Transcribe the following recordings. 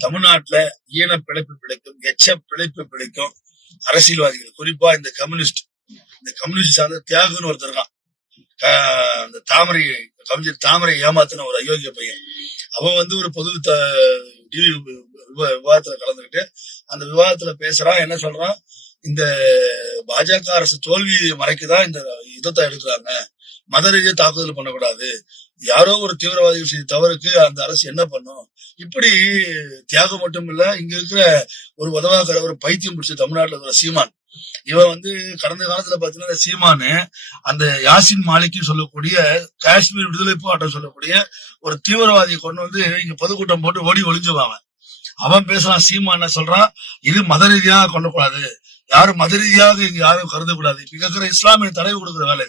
தமிழ்நாட்டுல ஈன பிழைப்பு பிழைக்கும் எச்ச பிழைப்பு பிழைக்கும் அரசியல்வாதிகள். குறிப்பா இந்த கம்யூனிஸ்ட். இந்த கம்யூனிஸ்ட் சார்ந்த தியாகுன்னு ஒருத்தர் தான் இந்த அந்த தாமரை கவிஞர் தாமரை ஏமாத்தின ஒரு அயோக்கிய பையன். அவன் வந்து ஒரு பொது த- டிவி விவாதத்துல கலந்துக்கிட்டு அந்த விவாதத்துல பேசுறான் என்ன சொல்றான்? இந்த பாஜக அரசு தோல்வி மறைக்குதான் இந்த யுத்தத்தை எடுக்கிறாங்க. மத ரீதியா தாக்குதல் பண்ணக்கூடாது. யாரோ ஒரு தீவிரவாதிகள் செய்த தவறுக்கு அந்த அரசு என்ன பண்ணும்? இப்படி தியாகம் மட்டும் இல்ல இங்க இருக்கிற ஒரு உதவாக்கிற ஒரு பைத்தியம் பிடிச்ச தமிழ்நாட்டுல இருக்கிற சீமான். இவன் வந்து கடந்த காலத்துல பாத்தீங்கன்னா சீமானு அந்த யாசின் மாலிக்கு சொல்லக்கூடிய காஷ்மீர் விடுதலை போராட்டம் சொல்லக்கூடிய ஒரு தீவிரவாதியை கொண்டு வந்து இங்க பொதுக்கூட்டம் போட்டு ஓடி ஒளிஞ்சுவாங்க அவன். பேசுறான் சீமா என்ன சொல்றான்? இது மத ரீதியாக கொள்ளக்கூடாது யாரும் மத ரீதியாக இங்க யாரும் கருதக்கூடாது. இப்ப இங்க இருக்கிற இஸ்லாமிய தடை கொடுக்குற வேலை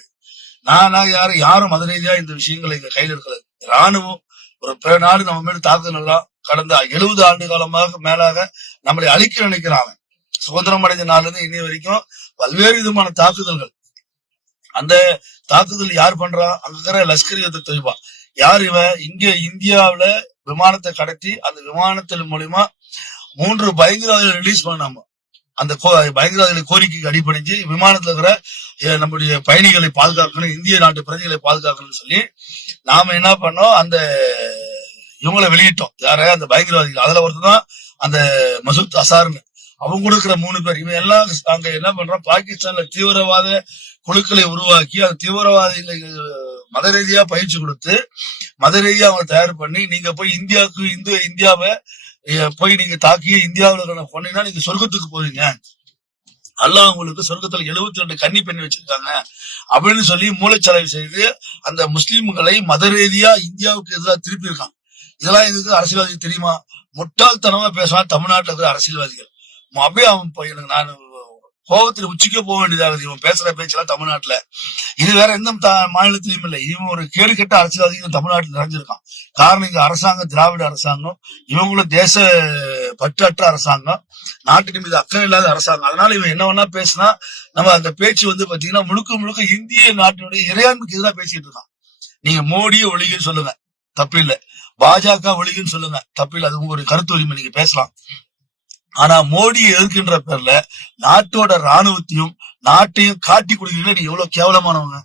நானா யாரும் யாரும் மத ரீதியா இந்த விஷயங்களை இங்க கையில் இருக்கிறது ராணுவம் ஒரு பிற நாடு நம்ம மேல தாக்குதல் எல்லாம் கடந்த எழுபது ஆண்டு காலமாக மேலாக நம்மளை அழிக்க நினைக்கிறாங்க சுதந்திரம் அடைந்த நாள்ல இருந்து இன்னி வரைக்கும் பல்வேறு விதமான தாக்குதல்கள். அந்த தாக்குதல் யார் பண்றா? அங்க இருக்கிற லஷ்கர் யுத்த தொய்பா யார் இவன் இங்க இந்தியாவுல விமானத்தை கடத்தி அந்த விமானத்தின் மூலியமா மூன்று பயங்கரவாதிகள் ரிலீஸ் பண்ணாம? அந்த கோ- பயங்கரவாதிகளை கோரிக்கைக்கு அடிப்படைஞ்சு விமானத்துல இருக்கிற நம்முடைய பயணிகளை பாதுகாக்கணும் இந்திய நாட்டு பிரஜைகளை பாதுகாக்கணும்னு சொல்லி நாம என்ன பண்ணோம்? அந்த இவங்களை வெளியிட்டோம். யார? அந்த பயங்கரவாதிகள். அதுல ஒருத்தர் தான் அந்த மசூத் அசார்னு. அவங்க கொடுக்குற இருக்கிற மூணு பேர். இவன் எல்லாம் அங்க என்ன பண்றோம் பாகிஸ்தான்ல தீவிரவாத குழுக்களை உருவாக்கி அந்த தீவிரவாதிகளை மத ரீதியா பயிற்சி கொடுத்து மத ரீதியா அவங்க தயார் பண்ணி நீங்க போய் இந்தியாவுக்கு இந்து இந்தியாவை போய் நீங்க தாக்கி இந்தியாவுல கொண்டீங்கன்னா நீங்க சொர்க்கத்துக்கு போவீங்க அல்லாஹ் உங்களுக்கு சொர்க்கத்துல 72 ரெண்டு கன்னி பெண் வச்சிருக்காங்க. அப்படின்னு சொல்லி மூளைச்சலவை செய்து அந்த முஸ்லீம்களை மத ரீதியா இந்தியாவுக்கு எதிராக திருப்பி இருக்கான் இதெல்லாம் எங்களுக்கு அரசியல்வாதிகள் தெரியுமா? முட்டாள்தனமா பேசுவான் தமிழ்நாட்டுல இருக்கிற அரசியல்வாதிகள். ம- அப்படியே அவன் பையனுக்கு எனக்கு நான் கோபத்தில் உச்சிக்கே போக வேண்டியதாகுது இவன் பேசுற பேச்செல்லாம் தமிழ்நாட்டுல. இது வேற எந்த மாநிலத்திலயும் இல்லை. இவன் ஒரு கேடு கெட்ட அரசியல்வாதிகள் தமிழ்நாட்டில் நிறைஞ்சிருக்கான். காரணம் இங்க அரசாங்கம் திராவிட அரசாங்கம். இவங்களும் தேச பற்றற்ற அரசாங்கம். நாட்டின் மீது அக்கறை இல்லாத அரசாங்கம். அதனால இவன் என்ன வேணா பேசினா நம்ம அந்த பேச்சு வந்து பாத்தீங்கன்னா முழுக்க முழுக்க இந்திய நாட்டினுடைய இறையாண்மைக்கு எதிராக பேசிட்டு இருக்கான். நீங்க மோடியை ஒழிகன்னு சொல்லுங்க. தப்பில்லை. பாஜக ஒழிகன்னு சொல்லுங்க. தப்பில்லை. அது உங்களுடைய கருத்து உரிமை. நீங்க பேசலாம். ஆனா மோடியை எதிர்க்கின்ற பேர்ல நாட்டோட ராணுவத்தையும் நாட்டையும் காட்டி கொடுக்கறீங்க. எவ்வளவு கேவலமானவங்க.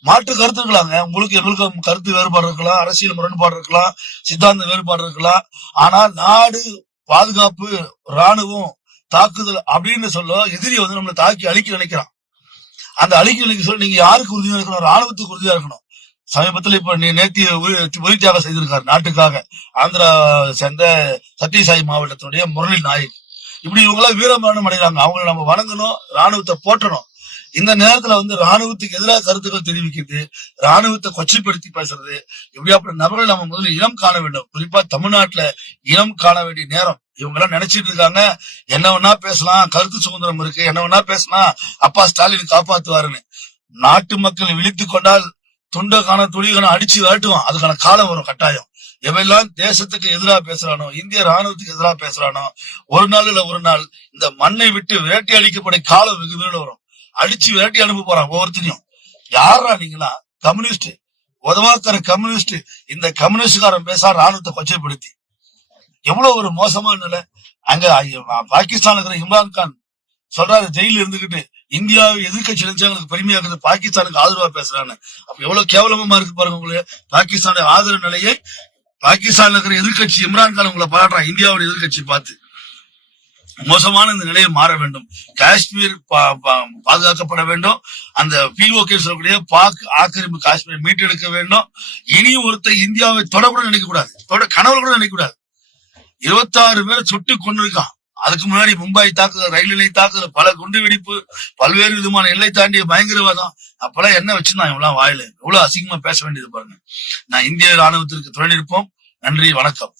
மாற்று கருத்து இருக்கலாங்க. உங்களுக்கு எங்களுக்கு கருத்து வேறுபாடு இருக்கலாம். அரசியல் முரண்பாடு இருக்கலாம். சித்தாந்த வேறுபாடு இருக்கலாம். ஆனா நாடு பாதுகாப்பு ராணுவம் தாக்குதல் அப்படின்னு சொல்ல எதிரி வந்து நம்மளை தாக்கி அழிக்க நினைக்கிறான். அந்த அழிக்க நினைக்க சொல்ல நீங்க யாருக்கு உறுதியா இருக்கணும்? ராணுவத்துக்கு உறுதியா இருக்கணும். சமீபத்துல இப்ப நீ நேத்தி உயிர் தியாகம் செய்திருக்காரு நாட்டுக்காக. ஆந்திரா சேர்ந்த சத்தியசாயி மாவட்டத்தினுடைய முரளி நாயக். இப்படி இவங்களாம் வீரமரணம் அடைகிறாங்க. அவங்களை நம்ம வணங்கணும் ராணுவத்தை போற்றணும். இந்த நேரத்துல வந்து ராணுவத்துக்கு எதிராக கருத்துக்கள் தெரிவிக்கிறது ராணுவத்தை கொச்சைப்படுத்தி பேசுறது இப்படியாப்பட்ட நபர்கள் நம்ம முதல்ல இனம் காண வேண்டும். குறிப்பா தமிழ்நாட்டுல இனம் காண வேண்டிய நேரம். இவங்க எல்லாம் நினைச்சிட்டு இருக்காங்க. என்ன வேணா பேசலாம் கருத்து சுதந்திரம் இருக்கு. என்ன வேணா பேசலாம் அப்பா ஸ்டாலின் காப்பாத்துவாருன்னு. நாட்டு மக்கள் விழித்து கொண்டால் துண்டை காண அடிச்சு விரட்டுவான். அதுக்கான காலம் வரும் கட்டாயம். எவையெல்லாம் தேசத்துக்கு எதிராக பேசுறானோ இந்திய ராணுவத்துக்கு எதிராக பேசுறானோ ஒரு நாள் இல்ல ஒரு நாள் இந்த மண்ணை விட்டு விரட்டி அடிக்கப்பட காலம் வெகு வீடு வரும். அடிச்சு விரட்டி அனுப்ப போறான் ஒவ்வொருத்தரையும் யாரா நீங்களா? கம்யூனிஸ்ட் உதவாக்கிற கம்யூனிஸ்ட் இந்த கம்யூனிஸ்டுக்காரன் பேச ராணுவத்தை கொச்சைப்படுத்தி. எவ்வளவு ஒரு மோசமான நிலை. அங்க பாகிஸ்தான் இருக்கிற இம்ரான் கான் சொல்றாரு ஜெயில இருந்துகிட்டு இந்தியாவை எதிர்க்கட்சி நினைச்சவங்களுக்கு பெருமையா இருக்குது பாகிஸ்தானுக்கு ஆதரவா பேசுறான்னு. அப்ப எவ்வளவு கேவலமா இருக்கு பாருங்க உங்களுக்கு பாகிஸ்தானுடைய ஆதரவு நிலையை பாகிஸ்தான் இருக்கிற எதிர்க்கட்சி இம்ரான் கான் உங்களை பாராட்டுறான் இந்தியாவுடைய எதிர்க்கட்சி பார்த்து. மோசமான இந்த நிலையை மாற வேண்டும். காஷ்மீர் பா- பா- பாதுகாக்கப்பட வேண்டும். அந்த பிஓகே சொல்லக்கூடிய பாக் ஆக்கிரமிப்பு காஷ்மீர் மீட்டெடுக்க வேண்டும். இனி ஒருத்தர் இந்தியாவை தொடக்கூட நினைக்க கூடாது தொட கனவுல கூட நினைக்க கூடாது இருபத்தாறு பேரை சுட்டு கொண்டிருக்கான் அதுக்கு முன்னாடி மும்பை தாக்குதல் ரயில் நிலைய தாக்குதல் பல குண்டு வெடிப்பு பல்வேறு விதமான எல்லை தாண்டிய பயங்கரவாதம். அப்பெல்லாம் என்ன வச்சிருந்தான் இவெல்லாம் வாயில எவ்வளவு அசிங்கமா பேச வேண்டியது பாருங்க. நான் இந்திய ராணுவத்திற்கு துணை நிற்போம். நன்றி வணக்கம்.